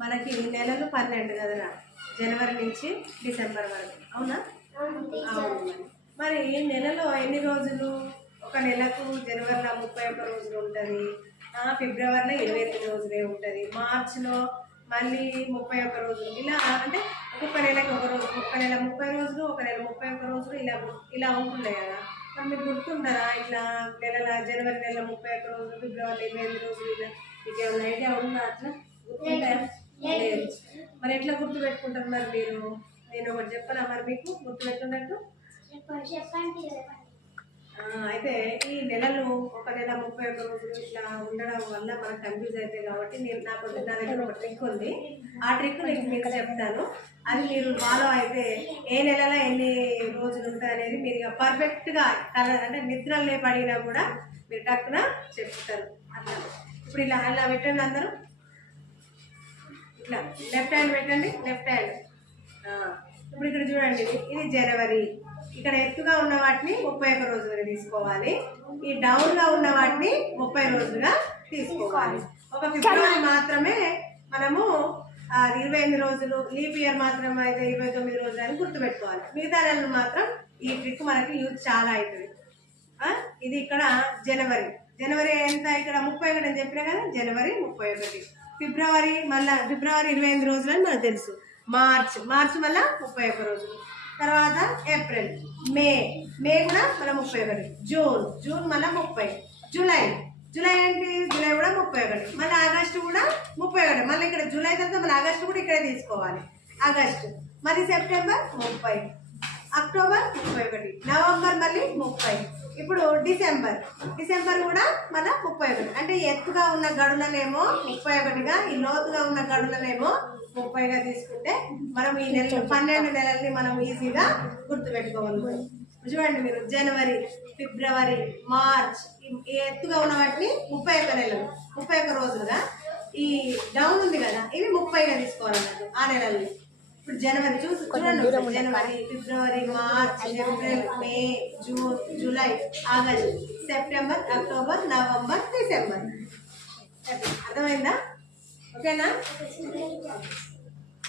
మనకి నెలలు 12 కదరా, జనవరి నుంచి డిసెంబర్ వరకు, అవునా? అవును. మరి నెలలో ఎన్ని రోజులు? ఒక నెలకు జనవరిలో 31 రోజులు ఉంటుంది, ఫిబ్రవరిలో 28 రోజులే ఉంటుంది, మార్చిలో మళ్ళీ 31 రోజులు. ఇలా అంటే ఒక్కొక్క నెలకి ఒక రోజు, ఒక నెల 30 రోజులు, ఒక నెల 31 రోజులు, ఇలా ఉంటుండే కదా. మరి మీకు గుర్తుంటుందా ఇట్లా నెలల జనవరి నెల 31 రోజులు, ఫిబ్రవరి 28 రోజులు, ఇలా మీకు ఏమైనా ఐడియా ఉందా? అట్లా గుర్తుంటాయా? లేదు. మరి ఎట్లా గుర్తు పెట్టుకుంటారు మరి మీరు? నేను ఒకటి చెప్పనా మరి మీకు గుర్తు పెట్టుకున్నట్టు? అయితే ఈ నెలలు ఒక నెల 31 రోజులు ఇట్లా ఉండడం వల్ల మనకు కన్ఫ్యూజ్ అవుతాయి కాబట్టి నా దగ్గర ఒక ట్రిక్ ఉంది. ఆ ట్రిక్ నేను మీకు చెప్తాను. అది మీరు ఫాలో అయితే ఏ నెలలో ఎన్ని రోజులు ఉంటాయి అనేది మీరు ఇక పర్ఫెక్ట్గా అంటే నిద్రలే పడినా కూడా మీరు టక్కున చెప్తారు. అట్లా ఇప్పుడు ఇలా పెట్టండి అందరూ. ఇట్లా లెఫ్ట్ హ్యాండ్ పెట్టండి, లెఫ్ట్ హ్యాండ్. ఇప్పుడు ఇక్కడ చూడండి, ఇది జనవరి. ఇక్కడ ఎత్తుగా ఉన్న వాటిని 31 రోజులుగా తీసుకోవాలి, ఈ డౌన్గా ఉన్న వాటిని 30 రోజులుగా తీసుకోవాలి. ఒక ఫిబ్రవరి మాత్రమే మనము 28 రోజులు, లీప్ ఇయర్ మాత్రం అయితే 29 రోజులు అని గుర్తుపెట్టుకోవాలి. మిగతా నెలలు మాత్రం ఈ ట్రిక్ మనకి యూజ్ చాలా అవుతుంది. ఇది ఇక్కడ జనవరి ఎంత? ఇక్కడ 31 అని చెప్పినా కదా, జనవరి 31. ఫిబ్రవరి మళ్ళీ ఫిబ్రవరి 28 రోజులు అని మనకు తెలుసు. మార్చ్ మళ్ళీ 31 రోజులు. తర్వాత ఏప్రిల్, మే కూడా మళ్ళీ 31. జూన్ మళ్ళీ 30. జూలై ఏంటి? జూలై కూడా 31. మళ్ళీ ఆగస్టు కూడా 31. మళ్ళీ ఇక్కడ జూలై తర్వాత మళ్ళీ ఆగస్టు కూడా ఇక్కడే తీసుకోవాలి. ఆగస్టు మరి సెప్టెంబర్ 30, అక్టోబర్ 31, నవంబర్ మళ్ళీ 30. ఇప్పుడు డిసెంబర్ కూడా మళ్ళీ 31. అంటే ఎత్తుగా ఉన్న గడులనేమో 31గా, ఈ లోతుగా ఉన్న గడులనేమో 30గా తీసుకుంటే మనం ఈ 12 నెలల్ని మనం ఈజీగా గుర్తుపెట్టుకోవాలి. చూడండి మీరు, జనవరి, ఫిబ్రవరి, మార్చ్, ఈ ఎత్తుగా ఉన్న వాటిని 31 నెలలు, 31 రోజులుగా, ఈ డౌన్ ఉంది కదా ఇవి 30గా తీసుకోవాలన్నట్టు ఆ నెలల్ని. ఇప్పుడు జనవరి చూడండి, జనవరి, ఫిబ్రవరి, March, April, May, June, July, August, September, October, November, December. అర్థమైందా? ఓకేనా?